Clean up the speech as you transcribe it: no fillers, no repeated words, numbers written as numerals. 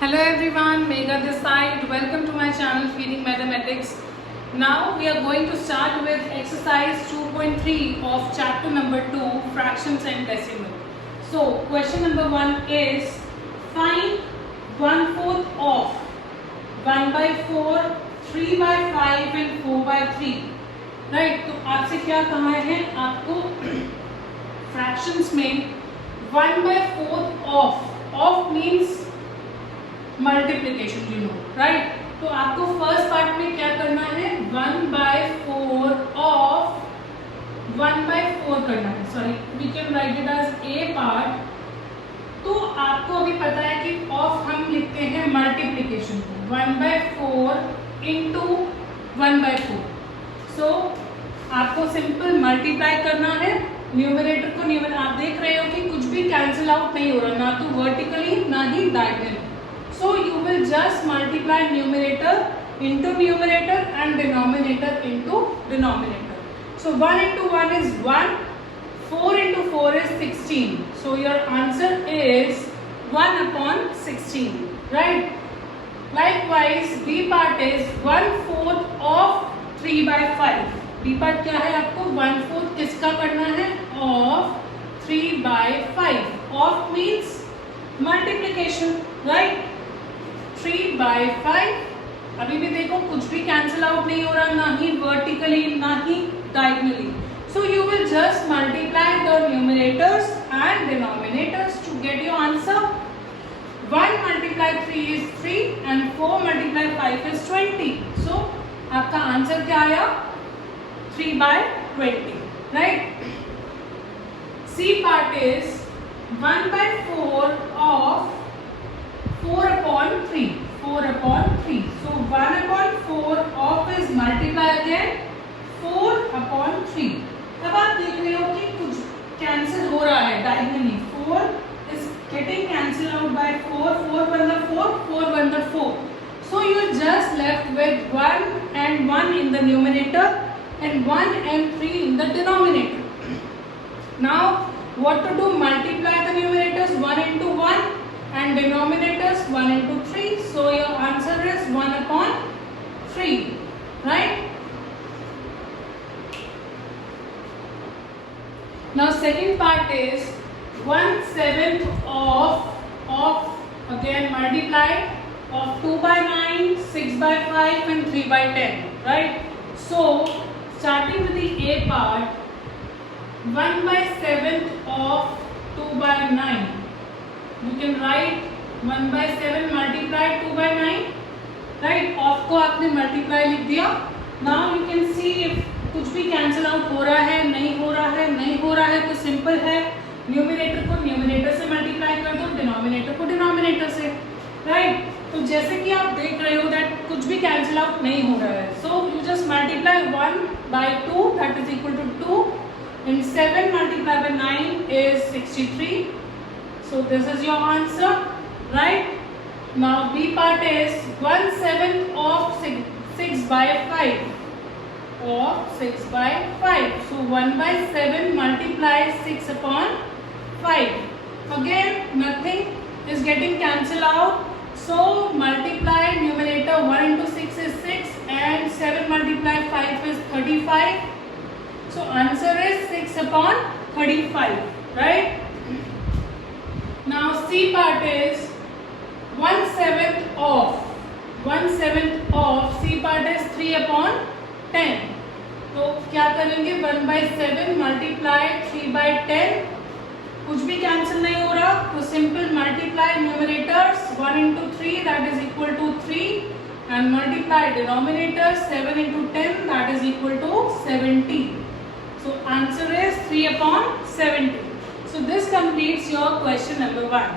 Hello everyone, Megha this side. Welcome to my channel Feeding Mathematics. Now we are going to start with exercise 2.3 of chapter number 2, fractions and decimal. So question number 1 is find 1/4 of 1 by 4, 3 by 5 and 4 by 3. Right, तो आपसे क्या कहा है, आपको fractions में 1/4 of means multiplication, you know, right. तो आपको first part में क्या करना है, 1/4 ऑफ 1/4 करना है। Sorry, we can write it as a part. तो आपको अभी पता है कि ऑफ हम लिखते हैं मल्टीप्लीकेशन को, 1/4 इंटू 1/4। सो आपको सिंपल मल्टीप्लाई करना है, न्यूमरेटर को न्यूमरेटर। आप देख रहे हो कि कुछ भी कैंसिल आउट नहीं हो रहा, ना तो वर्टिकली ना ही diagonally. So you will just multiply numerator into numerator and denominator into denominator. So 1 into 1 is 1, 4 into 4 is 16. So your answer is 1/16, right? Likewise, B part is 1/4 of 3 by 5. B part क्या है, आपको 1/4 किसका करना है, of 3 by 5. Of means multiplication, right? 3 by 5। अभी भी देखो कुछ भी कैंसिल आउट नहीं हो रहा, ना ही वर्टिकली ना ही diagonally. So you will just multiply the numerators and denominators to get your answer. 1 multiply 3 is 3 and 4 multiply 5 is 20। So आपका आंसर क्या आया, 3/20, right. C part is 1/4 of 4/3, 4/3. So 1/4 of is multiply again 4/3. अब आप देख रहे हो कि कुछ कैंसिल हो रहा है diagonally, 4 is getting cancelled out by 4, 4 1 the 4, 4 1 the 4. So you just left with 1 and 1 in the numerator and 1 and 3 in the denominator. Now what to do, multiply the numerators 1 into 1 and denominators 1 into 3. So your answer is 1/3, right? Now second part is 1/7 of again multiply of 2 by 9, 6 by 5 and 3 by 10, right? So starting with the A part, 1/7 of 2 by 9. You can write 1/7 multiply 2 by 9, right? Of को आपने multiply लिख दिया। Now you can see if कुछ भी cancel out हो रहा है, नहीं हो रहा है, तो सिंपल है, न्यूमरेटर को न्यूमरेटर से मल्टीप्लाई कर दो, डिनोमिनेटर को डिनोमिनेटर से, राइट। तो जैसे कि आप देख रहे हो दैट कुछ भी कैंसिल आउट नहीं हो रहा है, so you just multiply 1/2, that is equal to 2, and 7 multiplied by 9 is 63. So this is your answer, right? Now B part is 1/7 of 6 by 5, of 6 by 5. So 1/7 multiplies 6/5. Again nothing is getting cancelled out, so multiply numerator 1 into 6 is 6 and 7 multiplied 5 is 35. So answer is 6/35, right? Now C part is 1/7 of C part is 3/10. तो क्या करेंगे, 1/7 multiply 3/10, कुछ भी cancel नहीं हो रहा, तो simple multiply numerators 1 into 3 that is equal to 3 and multiply denominators 7 into 10 that is equal to 70. So answer is 3/70. So this completes your question number 1.